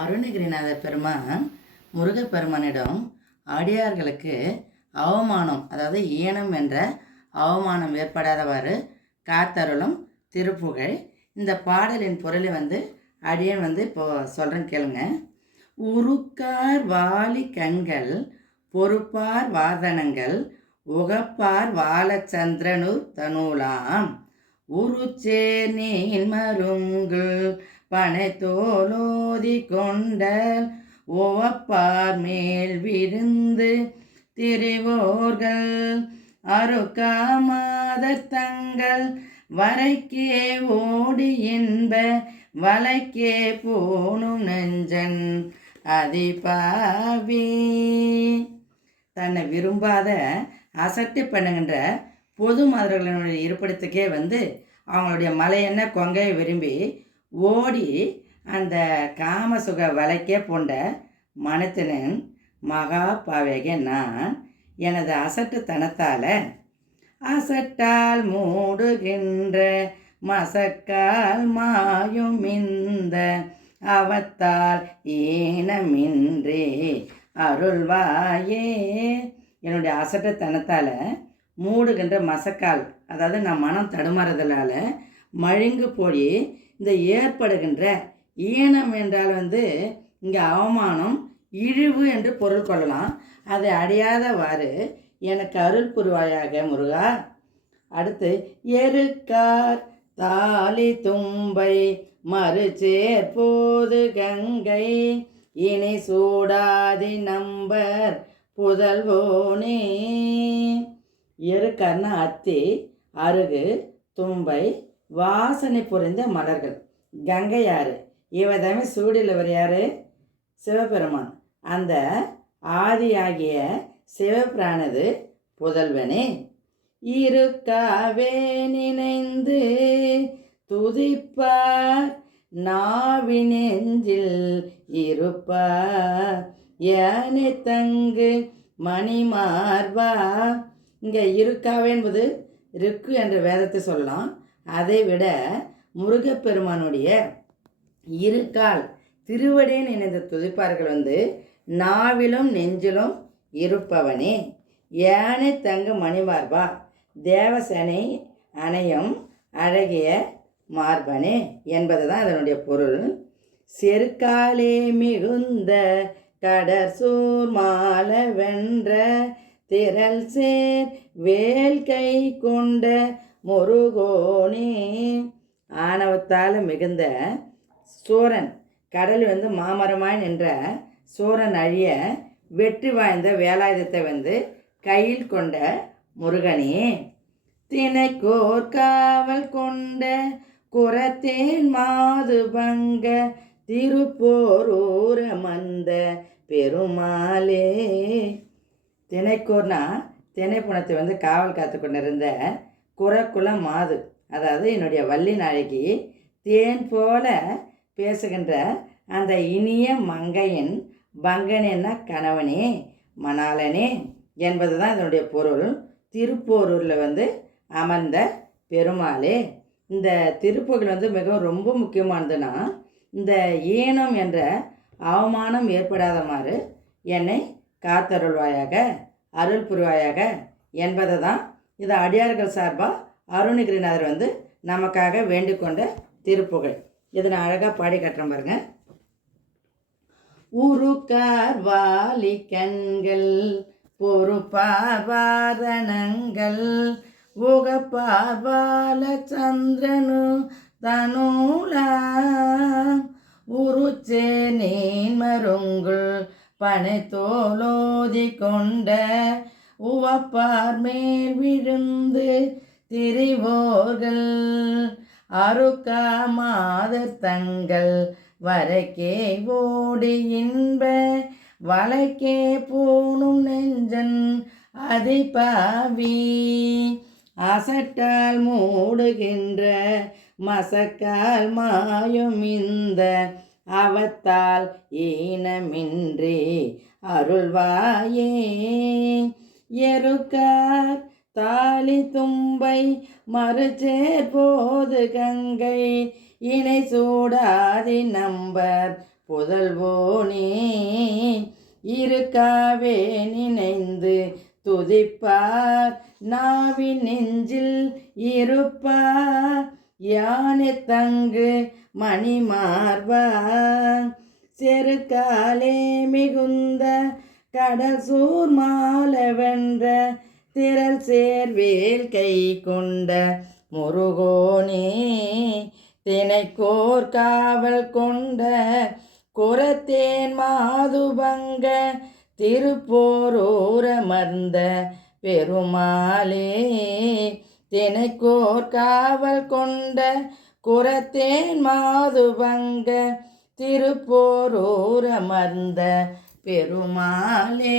அருணகிரிநாத பெருமான் முருகப்பெருமானிடம் அடியார்களுக்கு அவமானம் அதாவது ஈனம் என்ற அவமானம் ஏற்படாதவாறு காத்தருளும் திருப்புகழ். இந்த பாடலின் பொருளை வந்து அடியன் வந்து இப்போ சொல்கிறேன் கேளுங்க. உருக்கார் வாலி கண்கள் பொறுப்பார் வாதனங்கள் உகப்பார் வாலச்சந்திரனு தனூலாம். உருச்சேர் நீன் மருங்கள் பனைத்தோலோதி கொண்ட ஓவப்பார் மேல் விருந்து திரிவோர்கள். அருக்காமாதர் தங்கள் வரைக்கே ஓடி இன்ப வலைக்கே போனும் நெஞ்சன் அதிபாவி. தன்னை விரும்பாத அசட்டு பண்ணுகின்ற பொது மதர்களுடைய இருப்பிடத்துக்கே வந்து அவங்களுடைய மலையென்ன கொங்கையை விரும்பி ஓடி அந்த காமசுக வலைக்கே பூண்ட மனத்தினன் மகா பாவேக நான் எனது அசட்டுத்தனத்தால் அசட்டால் மூடுகின்ற மசக்கால் மாயும் இந்த அவத்தால் ஏனமின்றே அருள்வாயே. என்னுடைய அசட்டுத்தனத்தால் மூடுகின்ற மசக்கால் அதாவது நான் மனம் தடுமாறுதலால் மழுங்கு போய் இந்த ஏற்படுகின்ற ஈனம் என்றால் வந்து இங்கே அவமானம் இழிவு என்று பொருள் கொள்ளலாம். அதை அடையாதவாறு எனக்கு அருள் புரிவாயாக முருகா. அடுத்து எருக்கார் தாலி தும்பை மறுச்சேர் போது கங்கை இணை சூடாதி நம்பர் புதல்வோனே. எருக்கர்னா அத்தி அருகு தும்பை வாசனை புரிந்த மலர்கள். கங்கை யாரு தமிழ் சூடிலவர் யாரு? சிவபெருமான். அந்த ஆதியாகிய சிவபிரானது புதல்வனே. இருக்காவே நினைந்து துதிப்பார். நாவினெஞ்சில் இருப்பார். யானை தங்கு மணிமார்வா இங்கே இருக்காவே என்பது ருக்கு என்ற வேதத்தை சொல்லலாம். அதை விட முருகப்பெருமானுடைய இருக்கால் திருவடின்னு இணைந்த துதிப்பார்கள் வந்து நாவிலும் நெஞ்சிலும் இருப்பவனே யானை தங்க மணிமார்பா தேவசேனை அணையும் அழகிய மார்பனே என்பது தான் அதனுடைய பொருள். செருக்காலே மிகுந்த கடற்சூர் மால வென்ற திரள் சேர் வேல் கை கொண்ட முருகோனே. ஆணவத்தால் மிகுந்த சூரன் கடல் வந்து மாமரமாய் நின்ற சூரன் அழிய வெற்றி வாய்ந்த வேலாயுதத்தை வந்து கையில் கொண்ட முருகனே. தினைக்கோர் காவல் கொண்ட குரத்தேன் மாது பங்க திருப்போரூர மந்த பெருமாளே. தினைக்கோர்னா தினைப்புணத்தை வந்து காவல் காத்து கொண்டிருந்த குரக்குளம் மாது அதாவது என்னுடைய வள்ளி நாளைக்கு தேன் போல பேசுகின்ற அந்த இனிய மங்கையின் பங்கனேன்னா கணவனே மணாலனே என்பது தான் இதனுடைய பொருள். திருப்போரூரில் வந்து அமர்ந்த பெருமாளே. இந்த திருப்புகள் வந்து மிகவும் ரொம்ப முக்கியமானதுன்னா இந்த ஈனம் என்ற அவமானம் ஏற்படாதமாறு என்னை காத்தருள்வாயாக அருள் புரிவாயாக என்பதை தான் இது அடியார்கள் சார்பாக அருணகிரிநாதர் வந்து நமக்காக வேண்டிக்கொண்ட திருப்புகழ். இதை நான் அழகாக பாடி கட்டுறேன் பாருங்க. உருக்கார் வாலி கண்கள் பொறுப்பார் வாரணங்கள் உகப்பார் பால சந்திரனு தனூலா உருச்சே நீன் மருங்குள் பனை தோலோதி கொண்ட உவப்பார் மேல் விழுந்து திரிவோர்கள். அருக்க மாதர் தங்கள் வரைக்கே ஓடி இன்ப வளைக்கே பூணும் நெஞ்சன் அதிபாவி. அசட்டால் மூடுகின்ற மசக்கால் மாயும் இந்த அவத்தால் ஈனமின்றி அருள்வாயே. எருக்கார் தாலி தும்பை மறுச்சேர் போது கங்கை இணை சூடாதி நம்பர் புதல்வோனே இருக்காவே நினைந்து துதிப்பார். நாவின் நெஞ்சில் இருப்பார். யானை தங்கு மணிமார்பா செருக்காலே மிகுந்த கடல் சூர் மாலை திரள் சேர்வேல் கை கொண்ட முருகோனே தினைக்கோர் காவல் கொண்ட குரத்தேன் மாதுபங்க திருப்போரூரமர்ந்த பெருமாளே தினைக்கோர் காவல் கொண்ட குரத்தேன் மாதுபங்க திருப்போரூரமர்ந்த பெருமாளே.